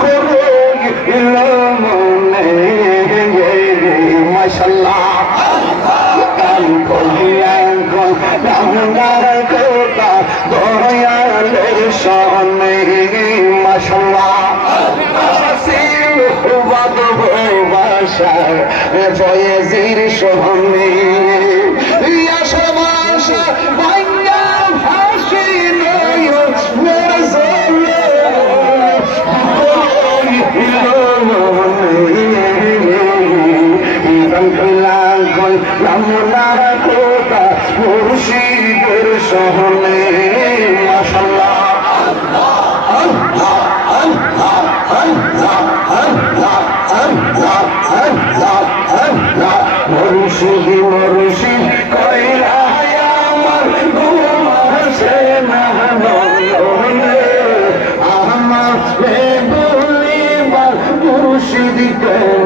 করুন ইলমনে মাশাল্লাহ কাল কইয়া গঙ্গার কথা দয়াল সনে মাশাল্লাহ বাদ ভাষা ফয়েজির সহনে মুর্শিদের সহনে মাশাল্লাহ। মুর্শিদি মুর্শিদ কইলা আমার না নন্দনে আমার বলিবার মুর্শিদি কে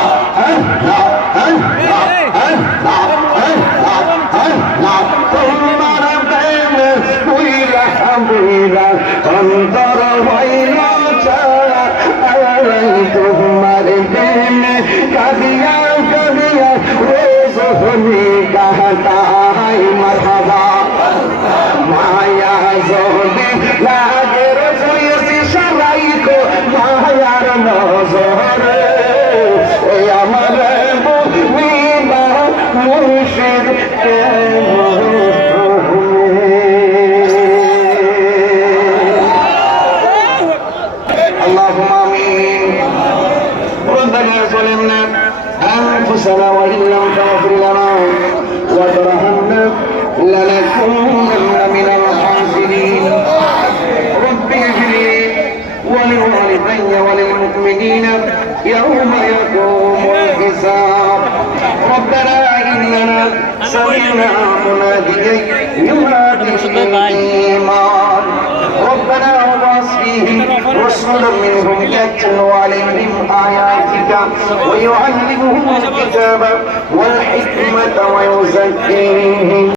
অন্তর হইল তোমার প্রেমে কাঁদিয়া কাঁদিয়া রোজ হলি কাহতাই মারহাবা মায়া যদি লাগে রসুয়েছি সবাই কো মায়ার নজরে। আমার মুর্শিদ কে انفسنا وان لم تغفر لنا وترحمنا لنكونن من الخاسرين رب اغفر لي ولوالدي وللمؤمنين يوم يقوم الحساب ربنا اننا سمعنا مناديا ينادي رسولا منهم يتلو عليهم آياتك ويعلمهم الكتاب والحكمة ويزكيهم.